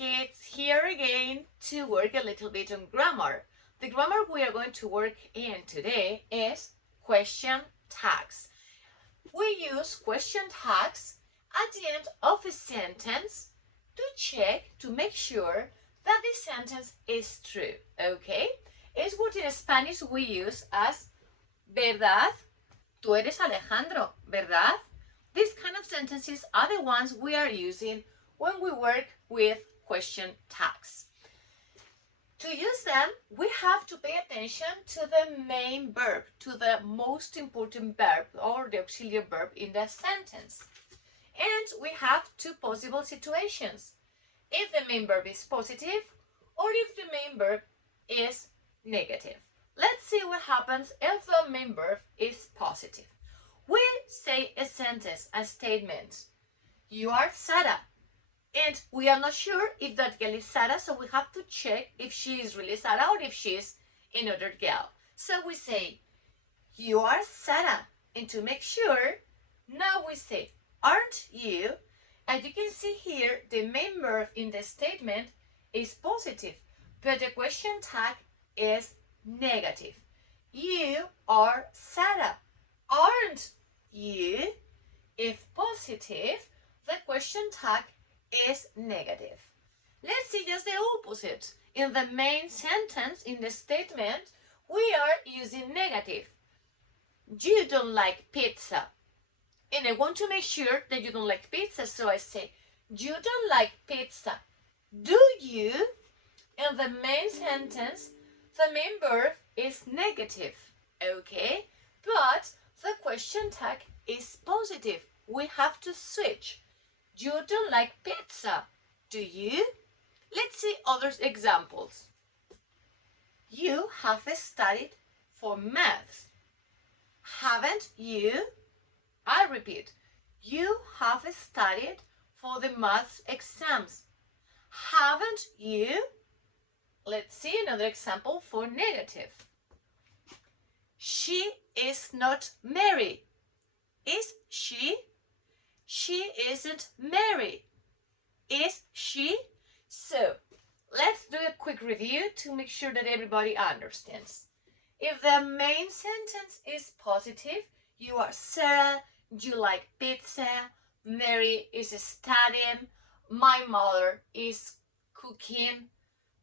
kids, here again to work a little bit on grammar. The grammar we are going to work in today is question tags. We use question tags at the end of a sentence to check, to make sure that the sentence is true, okay? It's what in Spanish we use as ¿verdad? Tú eres Alejandro, ¿verdad? These kind of sentences are the ones we are using when we work with question tags. To use them, we have to pay attention to the main verb, to the most important verb or the auxiliary verb in the sentence. And we have two possible situations. If the main verb is positive or if the main verb is negative. Let's see what happens if the main verb is positive. We say a sentence, a statement. You are Sarah. And we are not sure if that girl is Sarah, so we have to check if she is really Sarah or if she is another girl. So we say, you are Sarah. And to make sure, now we say, aren't you? As you can see here, the main verb in the statement is positive, but the question tag is negative. You are Sarah. Aren't you? If positive, the question tag is negative. Let's see just the opposite. In the main sentence, in the statement, we are using negative. You don't like pizza. And I want to make sure that you don't like pizza, so I say, you don't like pizza. Do you? In the main sentence, the main verb is negative, okay? But the question tag is positive. We have to switch. You don't like pizza, do you? Let's see other examples. You have studied for maths. Haven't you? I repeat, you have studied for the maths exams. Haven't you? Let's see another example for negative. She is not married. Is she? She isn't married. Is she? So, let's do a quick review to make sure that everybody understands. If the main sentence is positive, you are Sarah, you like pizza, Mary is studying, my mother is cooking,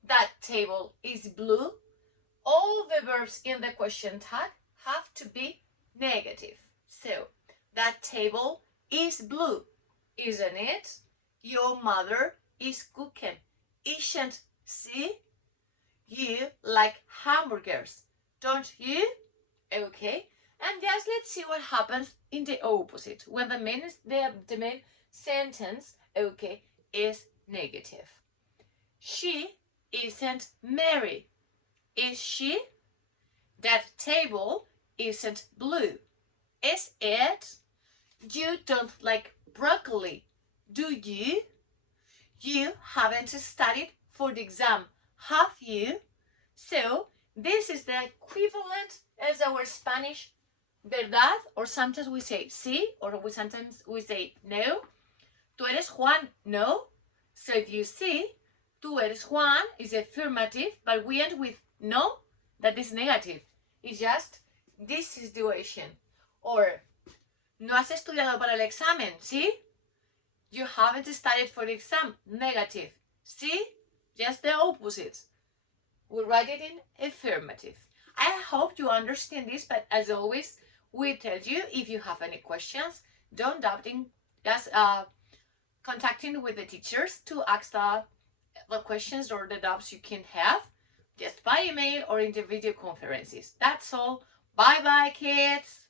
that table is blue. All the verbs in the question tag have to be negative. So, that table is blue, isn't it? Your mother is cooking, isn't she? You like hamburgers, don't you? Okay, and just let's see what happens in the opposite when the main sentence, okay, is negative. She isn't married, is she? That table isn't blue, is it? You don't like broccoli, do you? You haven't studied for the exam, have you? So, this is the equivalent as our Spanish verdad, or sometimes we say sí, or sometimes we say no. Tú eres Juan, no? So if you see, tú eres Juan is affirmative, but we end with no, that is negative. It's just this situation. Or, no has estudiado para el examen, ¿sí? You haven't studied for the exam, negative. See? Just the opposite. We write it in affirmative. I hope you understand this, but as always, we tell you if you have any questions, don't doubt in just contacting with the teachers to ask the questions or the doubts you can have just by email or in the video conferences. That's all. Bye bye, kids.